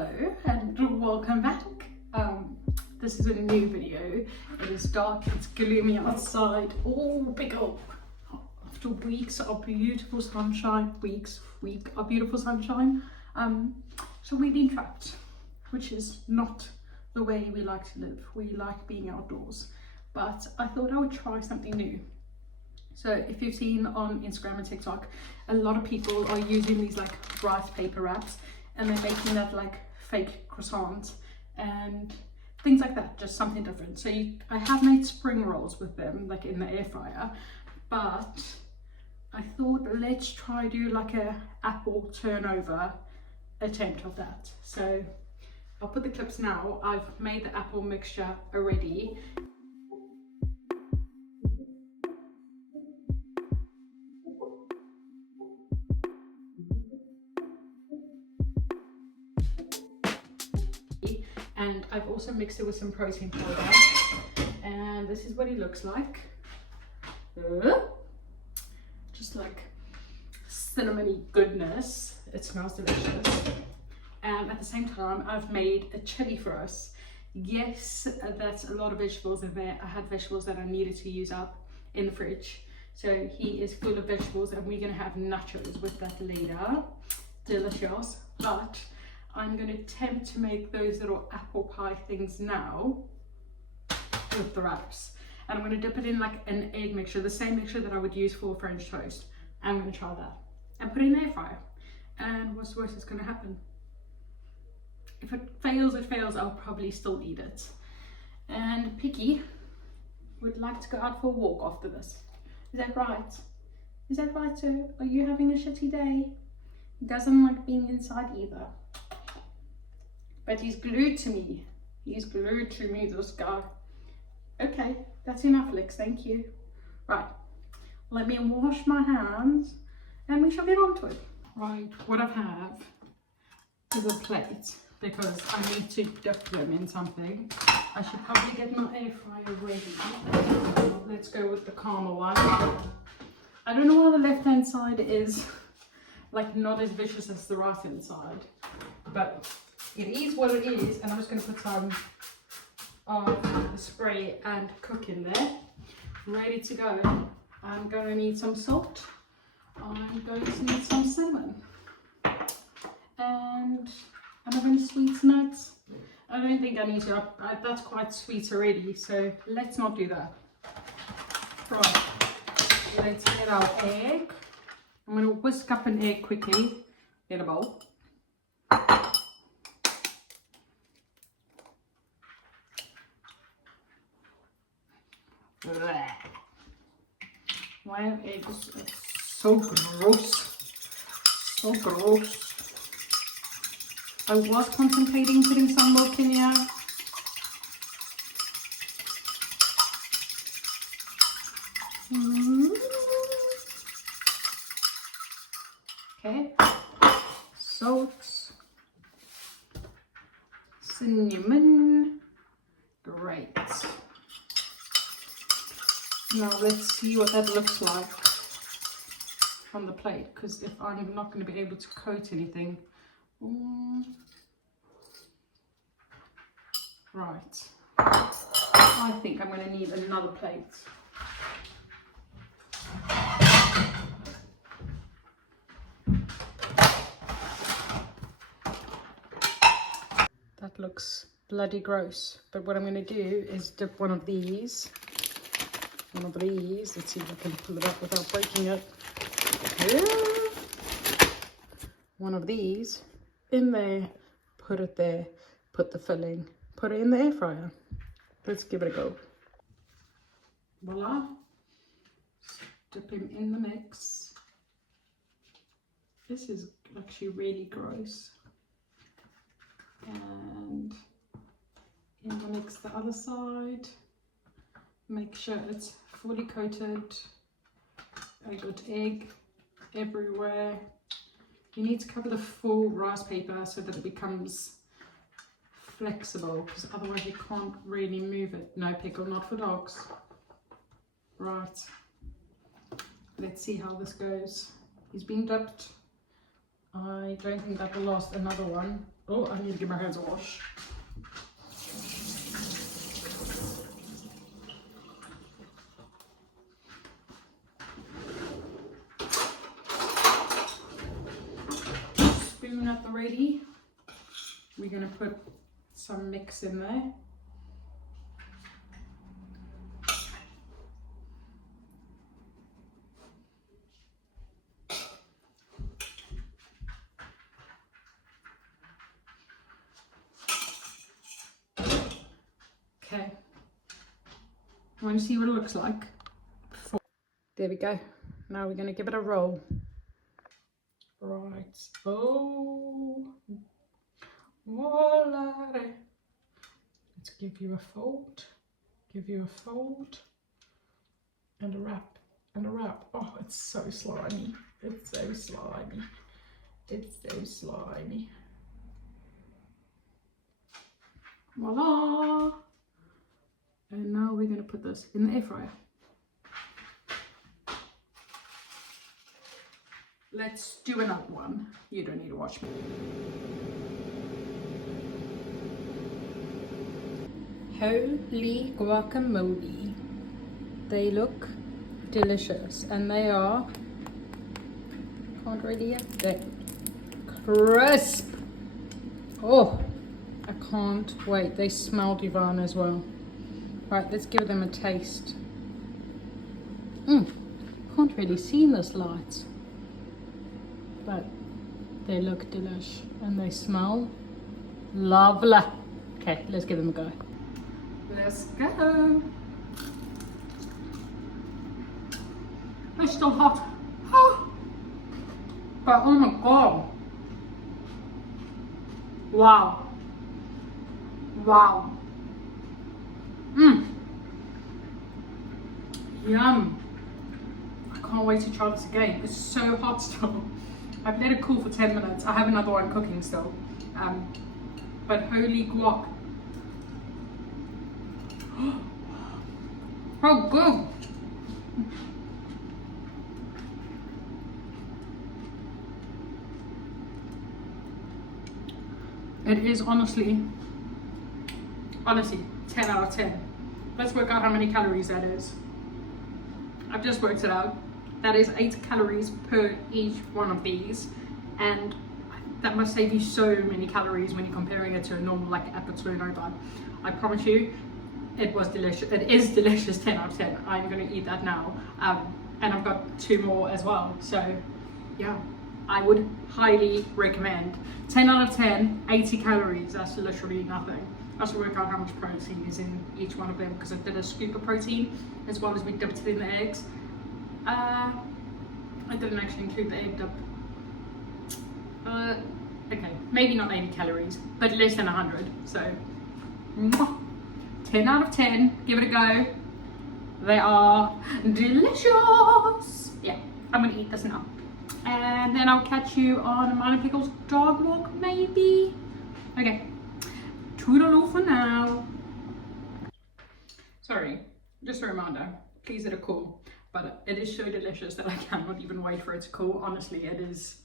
Hello and welcome back. This is a new video. It is dark, it's gloomy outside. Oh, big old. After weeks of beautiful sunshine, of beautiful sunshine. So we've been trapped, which is not the way we like to live. We like being outdoors, but I thought I would try something new. So if you've seen on Instagram and TikTok, a lot of people are using these like rice paper wraps and they're making that like fake croissants and things like that, just something different. So I have made spring rolls with them, like in the air fryer, but I thought let's try do like a apple turnover attempt of that. So I'll put the clips now. I've made the apple mixture already. And I've also mixed it with some protein powder, and this is what it looks like. Just like cinnamony goodness. It smells delicious. And at the same time, I've made a chili for us. Yes, that's a lot of vegetables in there. I had vegetables that I needed to use up in the fridge, so he is full of vegetables, and we're gonna have nachos with that later. Delicious. But I'm going to attempt to make those little apple pie things now with the wraps. And I'm going to dip it in like an egg mixture, the same mixture that I would use for French toast. I'm going to try that and put it in the air fryer. And what's the worst that's going to happen? If it fails, I'll probably still eat it. And Picky would like to go out for a walk after this. Is that right? Is that right, sir? Are you having a shitty day? He doesn't like being inside either. But he's glued to me. He's glued to me, this guy. Okay, that's enough, Lex, thank you. Right, let me wash my hands and we shall get on to it. Right, what I have is a plate because I need to dip them in something. I should probably get my air fryer ready. Let's go with the caramel one. I don't know why the left-hand side is like not as vicious as the right-hand side, but it is what it is, and I'm just going to put some of the spray and cook in there. Ready to go. I'm going to need some salt. I'm going to need some cinnamon. And am I going to sweeten it? I don't think I need to. That's quite sweet already, so let's not do that. Right. Let's get our egg. I'm going to whisk up an egg quickly in a bowl. My eggs are so gross. So gross. I was contemplating putting some milk in here. Okay. Salt. Cinnamon. Great. Now let's see what that looks like on the plate, because if I'm not going to be able to coat anything. Right. I think I'm going to need another plate. That looks bloody gross, but what I'm going to do is dip one of these. Let's see if I can pull it up without breaking it. One of these in there, put it there, put the filling, put it in the air fryer. Let's give it a go. Voila. Dip him in the mix. This is actually really gross. And in the mix the other side. Make sure it's fully coated. I got egg everywhere. You need to cover the full rice paper so that it becomes flexible, because otherwise you can't really move it. No pickle, not for dogs. Right. Let's see how this goes. He's been dipped. I don't think that will last another one. Oh, I need to give my hands a wash. Spoon at the ready. We're going to put some mix in there. Okay, I want to see what it looks like. There we go. Now we're going to give it a roll. Right. Oh, voila. Let's give you a fold. Give you a fold. And a wrap. And a wrap. Oh, it's so slimy. It's so slimy. It's so slimy. Voila. And now we're going to put this in the air fryer. Let's do another one. You don't need to watch me. Holy guacamole. They look delicious and they are, can't really, they're crisp. Oh, I can't wait. They smell divine as well. Right, let's give them a taste. Can't really see in this light, but they look delish and they smell lovely. Okay, let's give them a go. Let's go. They're still hot. Oh, but oh my god. Wow. Wow. Yum. I can't wait to try this again. It's so hot still. I've let it cool for 10 minutes. I have another one cooking still. But holy guac. How good. It is honestly 10 out of 10. Let's work out how many calories that is. I've just worked it out. That is 8 calories per each one of these, and that must save you so many calories when you're comparing it to a normal like appetito. I promise you, it was delicious. It is delicious. 10 out of 10. I'm gonna eat that now, and I've got 2 more as well. So yeah, I would highly recommend. 10 out of 10, 80 calories. That's literally nothing. I have to work out how much protein is in each one of them because I did a scoop of protein as well as we dipped it in the eggs. I didn't actually include the egg dip. Okay, maybe not 80 calories, but less than 100. So, 10 out of 10. Give it a go. They are delicious. Yeah, I'm gonna eat this now. And then I'll catch you on Mine Pickle's dog walk, maybe. Okay. Toodaloo for now. Sorry, just a reminder, please let it cool. But it is so delicious that I cannot even wait for it to cool. Honestly, it is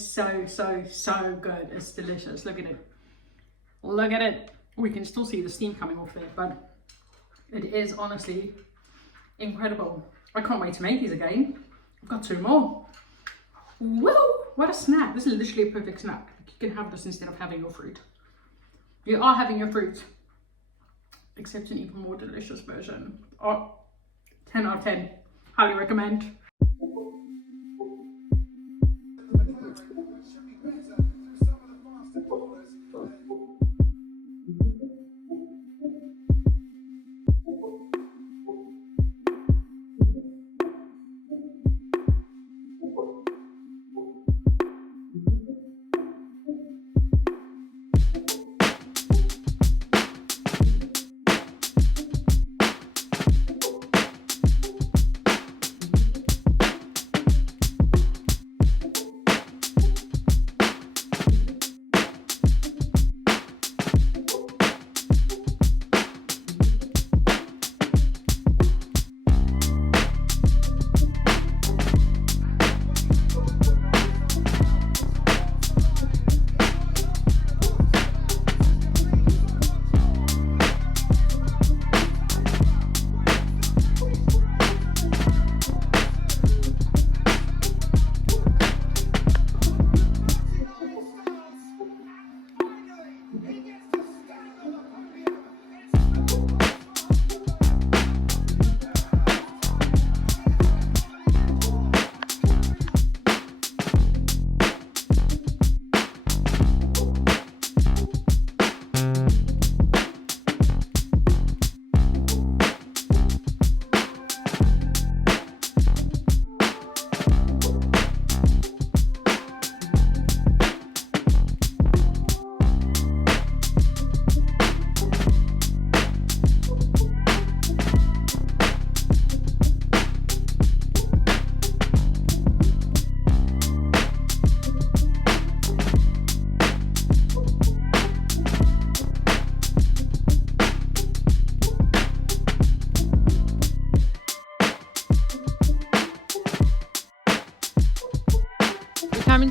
so good. It's delicious. Look at it. Look at it. We can still see the steam coming off there, but it is honestly incredible. I can't wait to make these again. I've got 2 more. Woo! What a snack. This is literally a perfect snack. You can have this instead of having your fruit. You are having your fruit, except an even more delicious version. Oh, 10 out of 10. Highly recommend.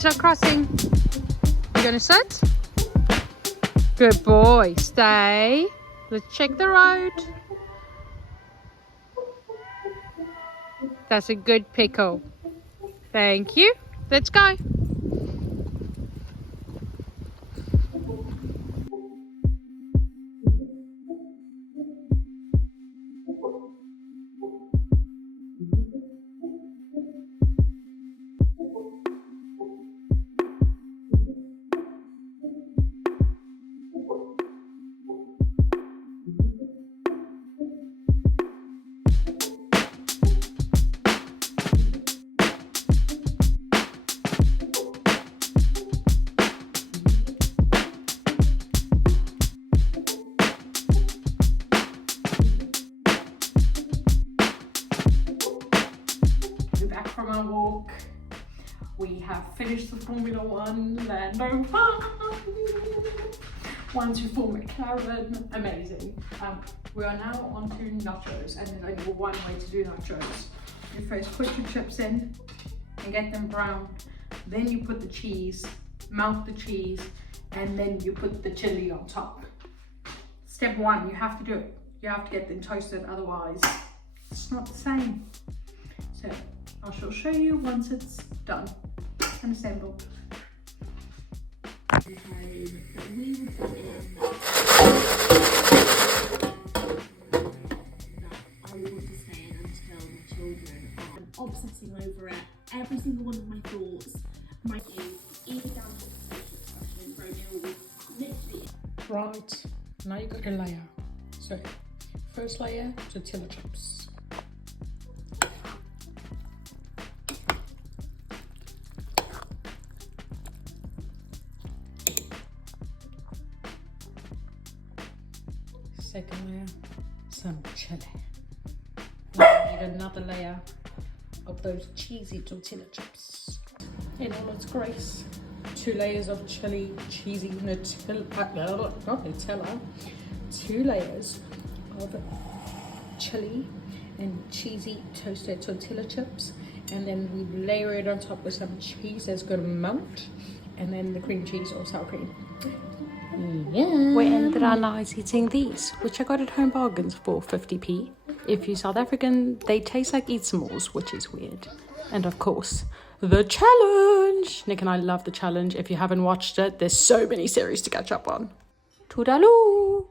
hands are crossing. You gonna sit? Good boy. Stay. Let's check the road. That's a good pickle. Thank you. Let's go. Back from our walk. We have finished the Formula One Lando Park. 124 McLaren, amazing. We are now on to nachos, and there's only one way to do nachos. You first put your chips in and get them brown. Then you put the cheese, melt the cheese, and then you put the chili on top. Step one, you have to do it. You have to get them toasted, otherwise it's not the same. So I shall show you once it's done and assembled. Obsessing over it. Every single one of my thoughts, my even down to the discussion, Romeo literally. Right, now you got your layer. So, first layer, tortilla chips. Second layer, some chili. Now we need another layer of those cheesy tortilla chips in all its grace. 2 layers of chili, cheesy Nutella, not Nutella. 2 layers of chili and cheesy toasted tortilla chips, and then we layer it on top with some cheese that's gonna melt, and then the cream cheese or sour cream. Yeah. We ended our night eating these, which I got at Home Bargains for 50p. If you're South African, they taste like Eat S'mores, which is weird. And of course, the challenge. Nick and I love the challenge. If you haven't watched it, there's so many series to catch up on. Toodaloo!